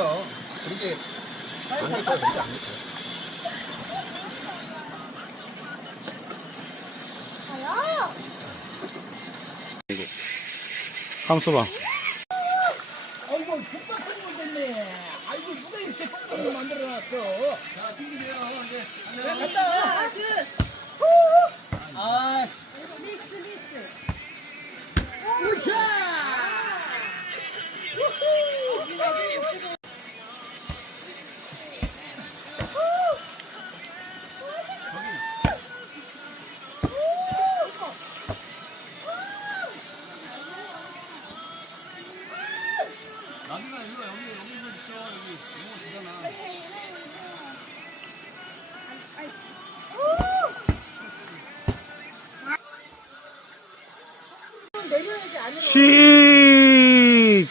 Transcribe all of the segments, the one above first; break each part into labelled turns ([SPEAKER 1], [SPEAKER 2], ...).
[SPEAKER 1] 안 될까 진짜 안 될까?
[SPEAKER 2] 한번 써봐.
[SPEAKER 3] 아이고 국밥 콩물 됐네. 아이고 누가 이렇게 콩물 만들어놨어. 자 준비돼요. 자, 간다.
[SPEAKER 2] 시작!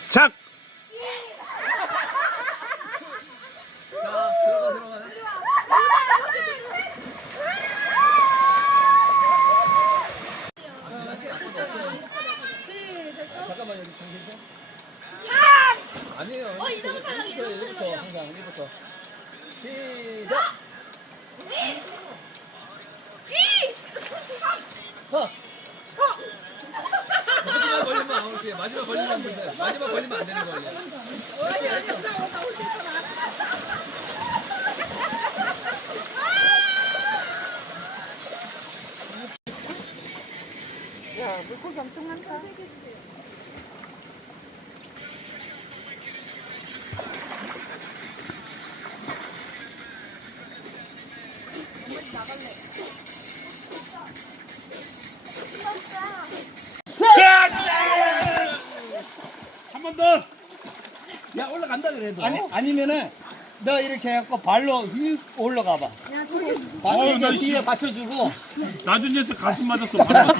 [SPEAKER 1] 잠깐만요, 여기 정신 아니에요. 어, 이제부터 하려고, 이제부터 하려고. 1부터, 항상 1부터. 시작! 2! 3! 4! 아웃이에요. 마지막 걸리면 안 돼요. 마지막 걸리면 안 되는 거예요.
[SPEAKER 2] 한 번 더!
[SPEAKER 1] 야 올라간다 그래도.
[SPEAKER 3] 아니 아니면은 너 이렇게 해갖고 발로 휙 올라가 봐. 발로
[SPEAKER 2] 어우,
[SPEAKER 3] 이제
[SPEAKER 2] 나
[SPEAKER 3] 뒤에
[SPEAKER 2] 씨.
[SPEAKER 3] 받쳐주고.
[SPEAKER 2] 나중에 또 가슴 맞았어. 발로.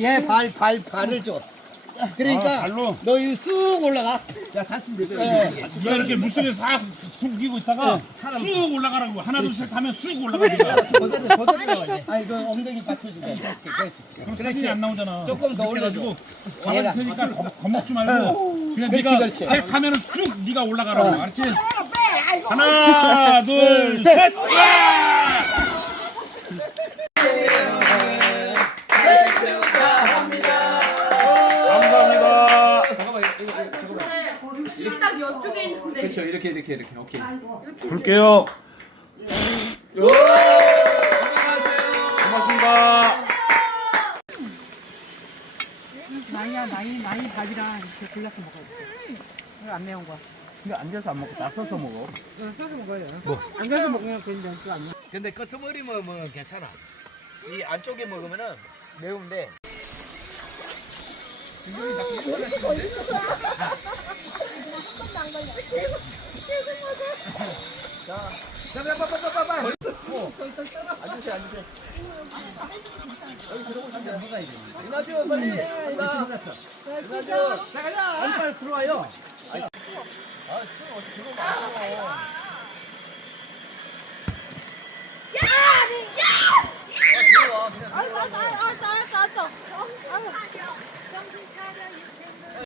[SPEAKER 3] 얘발 발 발을 줘. 그러니까
[SPEAKER 2] 아?
[SPEAKER 3] 너 이거 쑥 올라가.
[SPEAKER 1] 야 다친데 왜?
[SPEAKER 3] 예.
[SPEAKER 2] 네가 이렇게 물속에 싹 숨기고 있다가 쑥 올라가라고. 하나, 둘, 셋 하면 쑥 올라가. 네가.
[SPEAKER 1] 거들어 거들어 이제.
[SPEAKER 3] 아니 그 엉덩이 받쳐주고. 그렇지, 그렇지.
[SPEAKER 2] 그럼 사진이 안 나오잖아.
[SPEAKER 3] 조금 더 얘가.
[SPEAKER 2] 잡을 테니까 겁- 겁먹지 말고 그냥
[SPEAKER 3] 그렇지,
[SPEAKER 2] 네가
[SPEAKER 3] 그렇지.
[SPEAKER 2] 살 타면은 쭉 네가 올라가라고.
[SPEAKER 3] 어.
[SPEAKER 2] 알았지? 하나, 둘,
[SPEAKER 3] 둘, 셋.
[SPEAKER 1] 이렇게 이렇게 이렇게 오케이.
[SPEAKER 2] 볼게요.
[SPEAKER 1] 안녕하세요.
[SPEAKER 2] 고맙습니다.
[SPEAKER 4] 나이야 나이 나이 밥이랑 이렇게 골라서 먹어야 돼. 이거 안 매운 거야.
[SPEAKER 1] 이거 앉아서 안 먹고 다 서서 먹어.
[SPEAKER 4] 응, 써서 먹어야 돼. 뭐? 앉아서 먹으면 괜찮지 안 매.
[SPEAKER 1] 근데 끄트머리 먹으면 괜찮아. 이 안쪽에 먹으면은 매운데. 자, 자, 자. 어. 가자. 빨리, 빨리 들어와요. 아, 춤 어떻게 들어오면 안 돼.